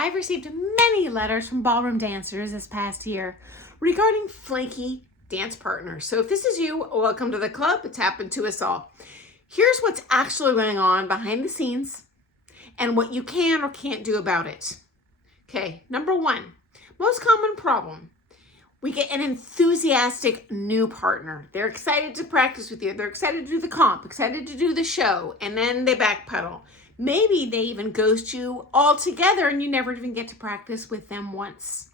I've received many letters from ballroom dancers this past year regarding flaky dance partners. So if this is you, welcome to the club. It's happened to us all. Here's what's actually going on behind the scenes and what you can or can't do about it. Okay, number one, most common problem. We get an enthusiastic new partner. They're excited to practice with you. They're excited to do the comp, excited to do the show, and then they backpedal. Maybe they even ghost you altogether and you never even get to practice with them once.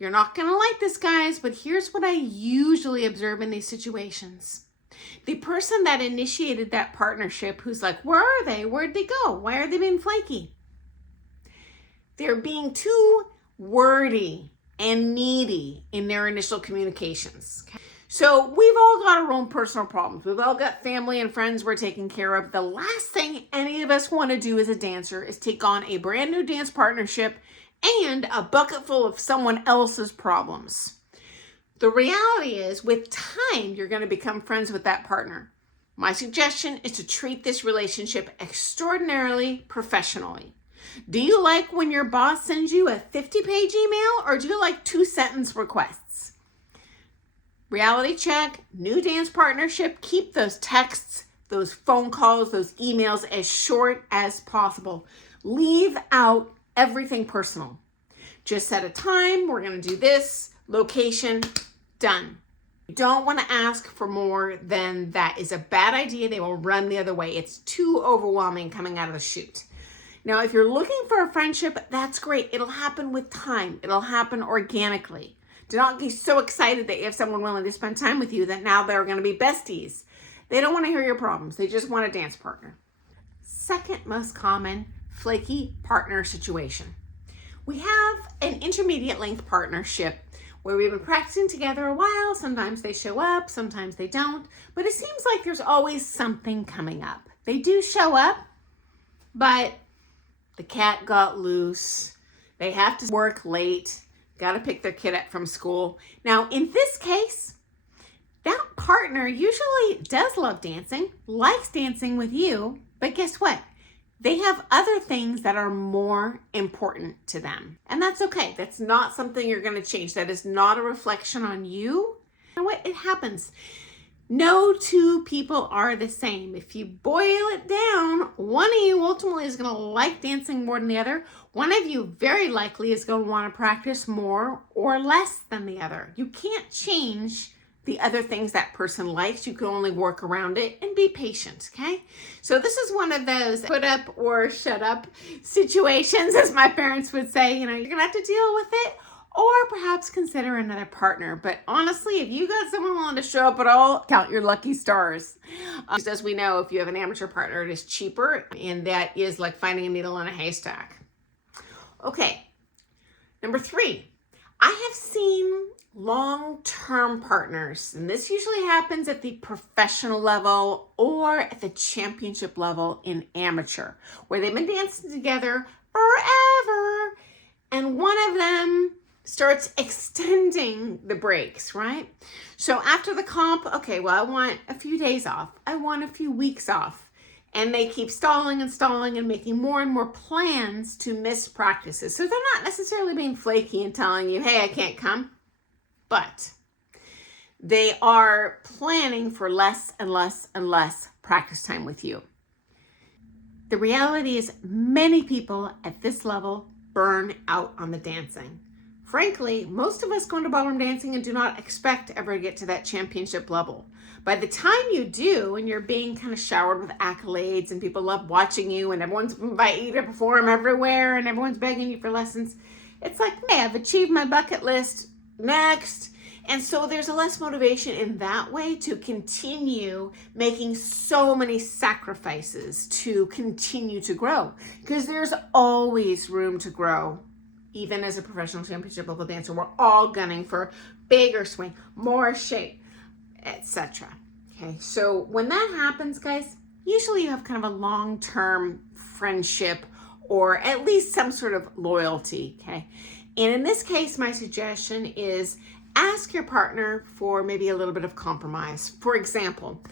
You're not gonna like this, guys, but here's what I usually observe in these situations. The person that initiated that partnership who's like, where are they? Where'd they go? Why are they being flaky? They're being too wordy and needy in their initial communications. Okay? So we've all got our own personal problems. We've all got family and friends we're taking care of. The last thing any of us want to do as a dancer is take on a brand new dance partnership and a bucket full of someone else's problems. The reality is, with time, you're going to become friends with that partner. My suggestion is to treat this relationship extraordinarily professionally. Do you like when your boss sends you a 50-page email, or do you like 2-sentence requests? Reality check, new dance partnership, keep those texts, those phone calls, those emails as short as possible. Leave out everything personal. Just set a time, we're going to do this, location, done. You don't want to ask for more than that is a bad idea. They will run the other way. It's too overwhelming coming out of the chute. Now, if you're looking for a friendship, that's great. It'll happen with time. It'll happen organically. Do not get so excited that you have someone willing to spend time with you that now they're going to be besties. They don't want to hear your problems. They just want a dance partner. Second most common flaky partner situation. We have an intermediate length partnership where we've been practicing together a while. Sometimes they show up, sometimes they don't, but it seems like there's always something coming up. They do show up, but the cat got loose. They have to work late. Got to pick their kid up from school. Now, in this case, that partner usually does love dancing, likes dancing with you, but guess what? They have other things that are more important to them. And that's okay. That's not something you're going to change. That is not a reflection on you. You know what? It happens. No two people are the same. If you boil it down, one of you ultimately is going to like dancing more than the other. One of you very likely is going to want to practice more or less than the other. You can't change the other things that person likes. You can only work around it and be patient, okay? So this is one of those put up or shut up situations, as my parents would say. You know, you're going to have to deal with it, or perhaps consider another partner. But honestly, if you got someone willing to show up at all, count your lucky stars. As we know, if you have an amateur partner, it is cheaper, and that is like finding a needle in a haystack. Okay, number 3. I have seen long-term partners, and this usually happens at the professional level or at the championship level in amateur, where they've been dancing together forever, and one of them starts extending the breaks, right? So after the comp, okay, well, I want a few days off. I want a few weeks off. And they keep stalling and making more and more plans to miss practices. So they're not necessarily being flaky and telling you, hey, I can't come. But they are planning for less and less and less practice time with you. The reality is many people at this level burn out on the dancing. Frankly, most of us go into ballroom dancing and do not expect to ever get to that championship level. By the time you do, and you're being kind of showered with accolades and people love watching you and everyone's inviting you to perform everywhere and everyone's begging you for lessons, it's like, hey, I've achieved my bucket list, next. And so there's a less motivation in that way to continue making so many sacrifices to continue to grow, because there's always room to grow. Even as a professional championship level dancer, we're all gunning for bigger swing, more shape, etc. Okay, so when that happens, guys, usually you have kind of a long-term friendship or at least some sort of loyalty, okay? And in this case, my suggestion is ask your partner for maybe a little bit of compromise. For example,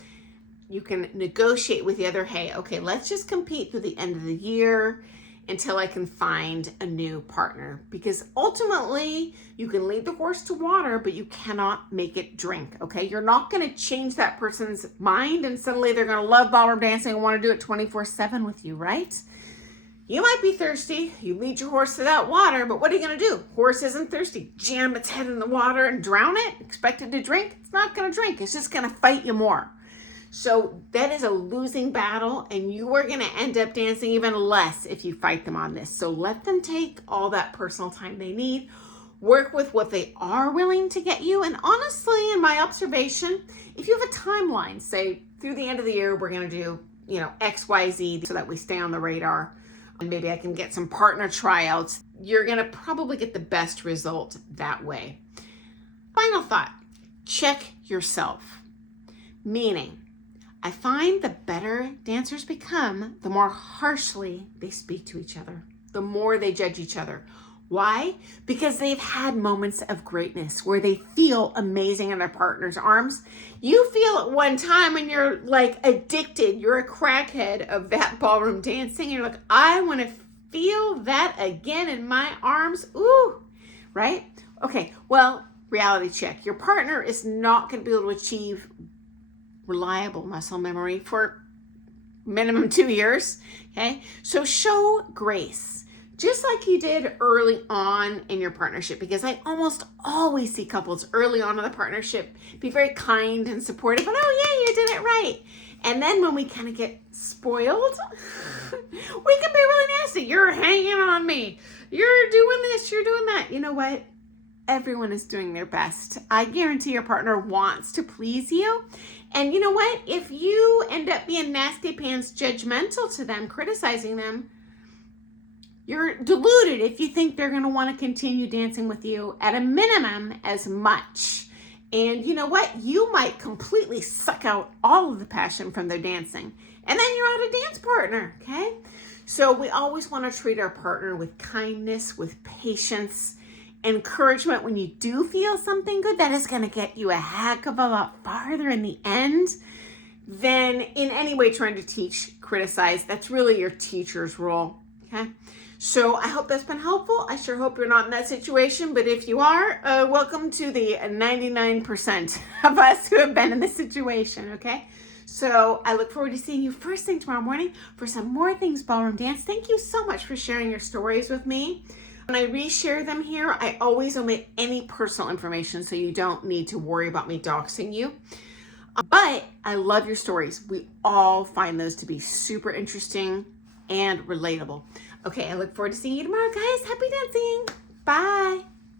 you can negotiate with the other, hey, okay, let's just compete through the end of the year. until I can find a new partner. Because ultimately, you can lead the horse to water, but you cannot make it drink, okay? You're not gonna change that person's mind and suddenly they're gonna love ballroom dancing and wanna do it 24/7 with you, right? You might be thirsty, you lead your horse to that water, but what are you gonna do? Horse isn't thirsty. Jam its head in the water and drown it, expect it to drink? It's not gonna drink, it's just gonna fight you more. So that is a losing battle, and you are gonna end up dancing even less if you fight them on this. So let them take all that personal time they need, work with what they are willing to get you. And honestly, in my observation, if you have a timeline, say through the end of the year, we're gonna do, X, Y, Z so that we stay on the radar. And maybe I can get some partner tryouts. You're gonna probably get the best result that way. Final thought, check yourself. Meaning, I find the better dancers become, the more harshly they speak to each other, the more they judge each other. Why? Because they've had moments of greatness where they feel amazing in their partner's arms. You feel it one time and you're like addicted. You're a crackhead of that ballroom dancing. You're like, I want to feel that again in my arms. Ooh, right? Okay, well, reality check. Your partner is not going to be able to achieve reliable muscle memory for minimum 2 years, okay? So show grace, just like you did early on in your partnership, because I almost always see couples early on in the partnership be very kind and supportive, and oh yeah, you did it right. And then when we kind of get spoiled, we can be really nasty. You're hanging on me. You're doing this, you're doing that. You know what? Everyone is doing their best. I guarantee your partner wants to please you. And you know what? If you end up being nasty pants, judgmental to them, criticizing them, you're deluded if you think they're going to want to continue dancing with you at a minimum as much. And you know what? You might completely suck out all of the passion from their dancing. And then you're out a dance partner, okay? So we always want to treat our partner with kindness, with patience, encouragement. When you do feel something good, that is going to get you a heck of a lot farther in the end than in any way trying to teach, criticize. That's really your teacher's role, okay? So I hope that's been helpful. I sure hope you're not in that situation, but if you are, welcome to the 99% of us who have been in this situation, okay? So I look forward to seeing you first thing tomorrow morning for some more things ballroom dance. Thank you so much for sharing your stories with me. When I reshare them here, I always omit any personal information, so you don't need to worry about me doxing you. But I love your stories. We all find those to be super interesting and relatable. Okay, I look forward to seeing you tomorrow, guys. Happy dancing!